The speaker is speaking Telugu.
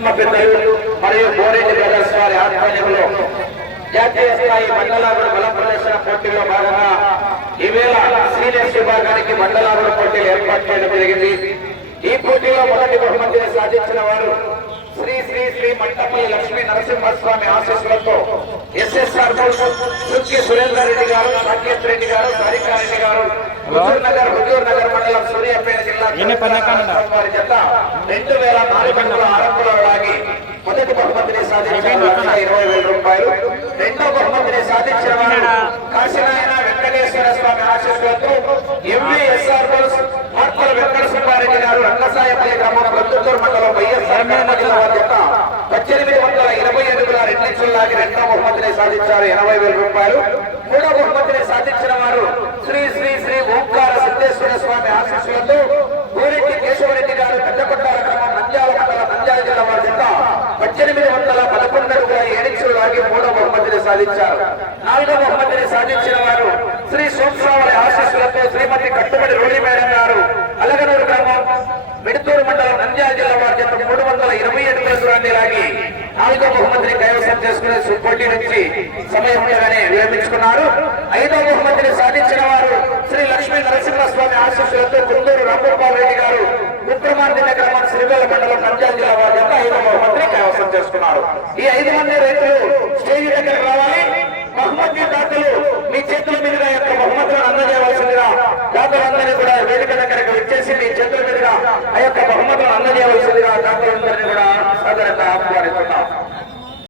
ఆత్మ పెద్దలు మరియు బోరెడ్డి బ్రదర్స్ వారి ఆధ్వర్యంలో జాతీయ స్థాయి మండలాగుడు బల ప్రదర్శన పోటీలో భాగంగా ఈవేళ సీనియర్స్ విభాగానికి మండలాగుడు పోటీలు ఏర్పాటు చేయడం జరిగింది. ఈ పోటీలో మొదటి బహుమతిని సాధించిన వారు శ్రీ శ్రీ శ్రీ మంటపల్లి లక్ష్మీ నరసింహస్వామి ఆశీస్సులతో ఎస్ఎస్ఆర్ సుక్కి సురేందర్ రెడ్డి గారు, సాకేత్ రెడ్డి గారు, సారికారెడ్డి గారు, హుజూర్ నగర్ మండలం సూర్యాపేట జిల్లా వారి జత 2400 ఆరంభంలో లాగి మొదటి బహుమతిని సాధించిన 20,000 రూపాయలు. రెండో బహుమతిని సాధించిన వారు కాశీనాయన వెంకటేశ్వర స్వామి ఆశీస్సులతో ఎంవీఎస్ఆర్ మార్పల వెంకట సుబ్బారెడ్డి గారు, రంగసాయపల్లి గ్రామం ప్రొద్దుటూరు మండలం వైఎస్ఆర్ జిల్లా వారి జత 1820 అడుగుల 2 ఇంచులు లాగి రెండో బహుమతిని సాధించారు 80,000 రూపాయలు. మూడో బహుమతిని సాధించిన వారు శ్రీ శ్రీ శ్రీ ఓంకార సిద్ధేశ్వర స్వామి ఆశీస్సులతో గోరెడ్డి కేశవరెడ్డి గారు, పెద్దకొట్టాల గ్రామం నంద్యాల మండలం నంద్యాల జిల్లా వారి జత 1811 అడుగుల 7 ఇంచులు లాగి మూడో బహుమతిని సాధించారు. నాలుగో బహుమతిని సాధించిన వారు శ్రీ సోమశ్రావళి ఆశీస్సులతో శ్రీమతి కట్టుబడి రోలి మేడం గారు, అలగనూరు గ్రామం మిడుతూరు మండలం నంద్యాల జిల్లా వారి జత 320 అడుగుల దూరాన్ని లాగి నాలుగో బహుమతిని కైవసం చేసుకునే పోటీ నుంచి సమయం ఉండగానే విరమించుకున్నారు. ఐదో బహుమతిని సాధించిన వారు శ్రీ లక్ష్మీ నరసింహస్వామి ఆశీస్సులతో గుంటూరు రాంగోపాల్ రెడ్డి గారు, ఉత్తరమార్దిన గ్రామం శ్రీవేల మండలం నంద్యాల జిల్లా వారి జత 5వ బహుమతిని కైవసం చేసుకున్నారు. ఈ 5 మంది రైతులు స్టేజ్ దగ్గరకు రావాలి. బహుమతి దాతలు మీ చేతుల మీదుగా యొక్క బహుమతులను అందజేయవలసిందిగా దాతలందరినీ కూడా వేదిక దగ్గరకు వచ్చేసి మీ చేతుల మీదుగా ఆ యొక్క బహుమతులను అందజేయవలసిందిగా దాతలందరినీ కూడా సాధారణంగా ఆహ్వానిస్తున్నాం.